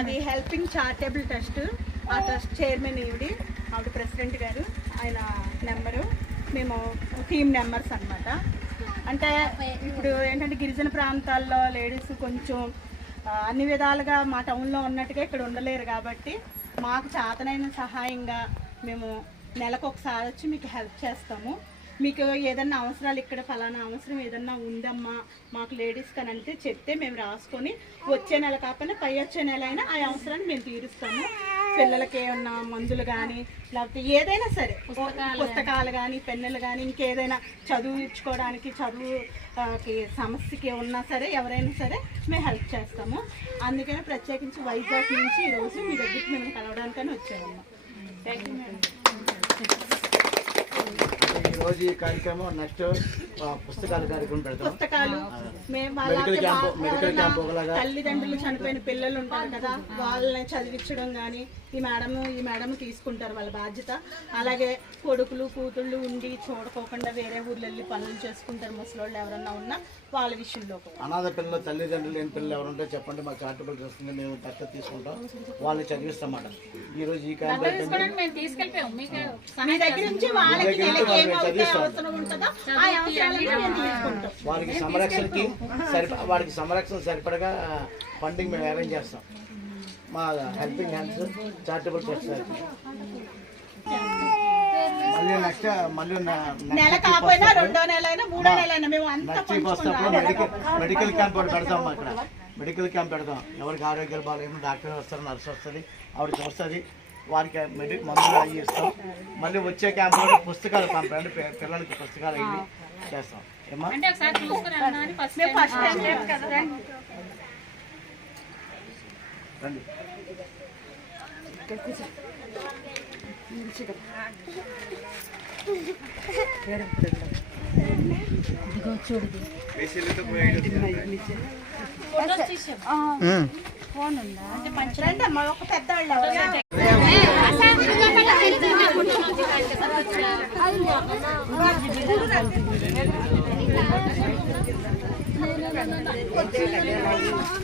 మాది helping charitable trust. ఆ trust chairman ఆవిడ ప్రెసిడెంట్ గారు, ఆయన నెంబరు, మేము టీమ్ మెంబర్స్ అనమాట. అంటే ఇప్పుడు ఏంటంటే గిరిజన ప్రాంతాల్లో లేడీస్ కొంచెం అన్ని విధాలుగా మా టౌన్లో ఉన్నట్టుగా ఇక్కడ ఉండలేరు కాబట్టి మాకు చేతనైన సహాయంగా మేము నెలకు ఒకసారి వచ్చి మీకు హెల్ప్ చేస్తాము. మీకు ఏదన్నా అవసరాలు ఇక్కడ ఫలానా అవసరం ఏదన్నా ఉందమ్మా మాకు లేడీస్ కానీ అంటే చెప్తే మేము రాసుకొని వచ్చే నెల కాకపోయినా పై వచ్చే నెల అయినా ఆ అవసరాన్ని మేము తీరుస్తాము. పిల్లలకి ఏమన్నా మందులు కానీ లేకపోతే ఏదైనా సరే పుస్తకాలు కానీ పెన్నులు కానీ ఇంకేదైనా చదువుకోవడానికి చదువుకి సమస్యకి ఉన్నా సరే ఎవరైనా సరే మేము హెల్ప్ చేస్తాము. అందుకని ప్రత్యేకించి వైజాగ్ నుంచి ఈరోజు మీ దగ్గరికి మేము కలవడానికని వచ్చామమ్మా. Thank you madam. ఈరోజు ఈ కార్యక్రమం నెక్స్ట్ పుస్తకాల కార్యక్రమం పెడతాం. పుస్తకాలు మేము తల్లిదండ్రులు చనిపోయిన పిల్లలు ఉంటారు కదా, వాళ్ళని చదివించడం కానీ ఈ మేడం తీసుకుంటారు వాళ్ళ బాధ్యత. అలాగే కొడుకులు కూతుళ్ళు ఉండి చూడకోకుండా వేరే ఊర్లో వెళ్ళి పనులు చేసుకుంటారు ముసలోళ్ళు ఎవరన్నా ఉన్నా వాళ్ళ విషయంలో. అనాథ పిల్లలు తల్లిదండ్రులు లేని పిల్లలు ఎవరుంటే చెప్పండి, మా చారిటబుల్ ట్రస్ట్ మేము దత్తత తీసుకుంటాం, వాళ్ళని చదివిస్తాం మాట. ఈ రోజు ఈ కార్యక్రమం వాడికి సంరక్షణ సరిపడగా ఫండింగ్ మేము అరేంజ్ చేస్తాం మా హెల్పింగ్ హ్యాండ్స్ చారిటబుల్ ట్రస్ట్. మళ్ళీ నెక్స్ట్ నెల కాకపోయినా రెండో నెల అయినా మూడో నెల అయినా మేము మెడికల్ క్యాంప్ ఒకటి పెడతాం. ఇక్కడ మెడికల్ క్యాంప్ పెడతాం. ఎవరికి ఆరోగ్యాలు బాగాలేమో డాక్టర్ వస్తారు, నర్స్ వస్తుంది, ఆవిడ చూస్తుంది, వారికి మందులు అవి ఇస్తాం. మళ్ళీ వచ్చే క్యాంపులో పుస్తకాలు పంపండి, పిల్లలకి పుస్తకాలు అవి చేస్తాం. ఏమా రండి. ఫోన్ ఉందా రండి అమ్మా, ఒక పెద్దవాళ్ళు